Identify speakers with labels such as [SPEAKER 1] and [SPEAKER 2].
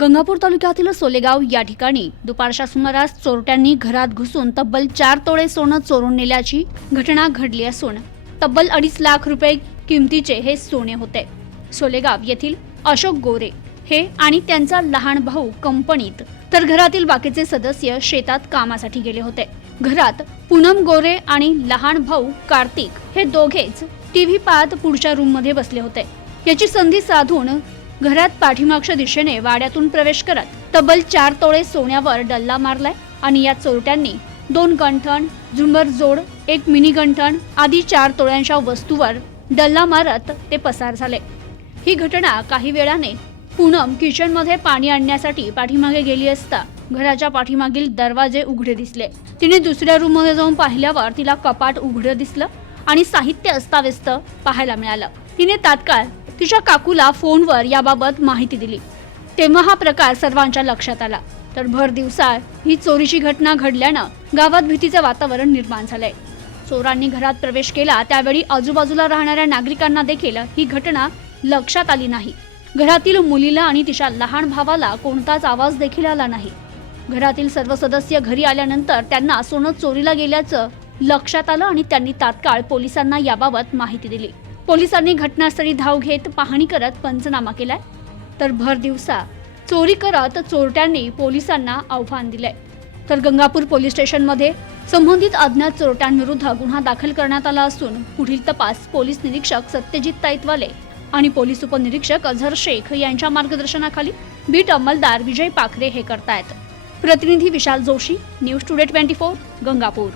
[SPEAKER 1] गंगापूर तालुक्यातील सोलेगाव या ठिकाणी दुपारच्या सुमारास चोरट्यांनी घरात घुसून तब्बल चार तोळे सोनं चोरून नेल्याची घटना घडली असून तब्बल अडीच लाख रुपये किमतीचे हे सोने होते. सोलेगाव येथील अशोक गोरे हे आणि त्यांचा लहान भाऊ कंपनीत तर घरातील बाकीचे सदस्य शेतात कामासाठी गेले होते. घरात पूनम गोरे आणि लहान भाऊ कार्तिक हे दोघेच टीव्ही पाहत पुढच्या रूममध्ये बसले होते. याची संधी साधून घरात पाठीमागच्या दिशेने वाड्यातून प्रवेश करत तब्बल चार तोळे सोन्यावर डल्ला मारलाय आणि या चोरट्यांनी दोन गंठण झुंबर जोड एक मिनी गंठण आदी चार तोळ्यांच्या वस्तूवर डल्ला मारत ते पसार झाले. ही घटना काही वेळाने पूनम किचनमध्ये पाणी आणण्यासाठी पाठीमागे गेली असता घराच्या पाठीमागील दरवाजे उघडे दिसले. तिने दुसऱ्या रूममध्ये जाऊन पाहिल्यावर तिला कपाट उघडं दिसलं आणि साहित्य अस्ताव्यस्त पाहायला मिळालं. तिने तात्काळ तिच्या काकूला फोनवर याबाबत माहिती दिली. तेव्हा हा प्रकार सर्वांच्या लक्षात आला. तर भर दिवसा ही चोरीची घटना घडल्यानं गावात भीतीचं वातावरण निर्माण झालंय. चोरांनी घरात प्रवेश केला त्यावेळी आजूबाजूला राहणाऱ्या नागरिकांना देखील ही घटना लक्षात आली नाही. घरातील मुलीला आणि तिच्या लहान भावाला कोणताच आवाज देखील आला नाही. घरातील सर्व सदस्य घरी आल्यानंतर त्यांना सोनं चोरीला गेल्याचं लक्षात आलं आणि त्यांनी तात्काळ पोलिसांना याबाबत माहिती दिली. पोलिसांनी घटनास्थळी धाव घेत पाहणी करत पंचनामा केलाय. तर भर दिवसा चोरी करत चोरट्यांनी पोलिसांना आव्हान दिलंय. तर गंगापूर पोलीस स्टेशनमध्ये संबंधित अज्ञात चोरट्यांविरुद्ध गुन्हा दाखल करण्यात आला असून पुढील तपास पोलीस निरीक्षक सत्यजित ताईतवाले आणि पोलीस उपनिरीक्षक अझहर शेख यांच्या मार्गदर्शनाखाली बीट अंमलदार विजय पाखरे हे करतायत. प्रतिनिधी Vishal Joshi news today twenty four Gangapur.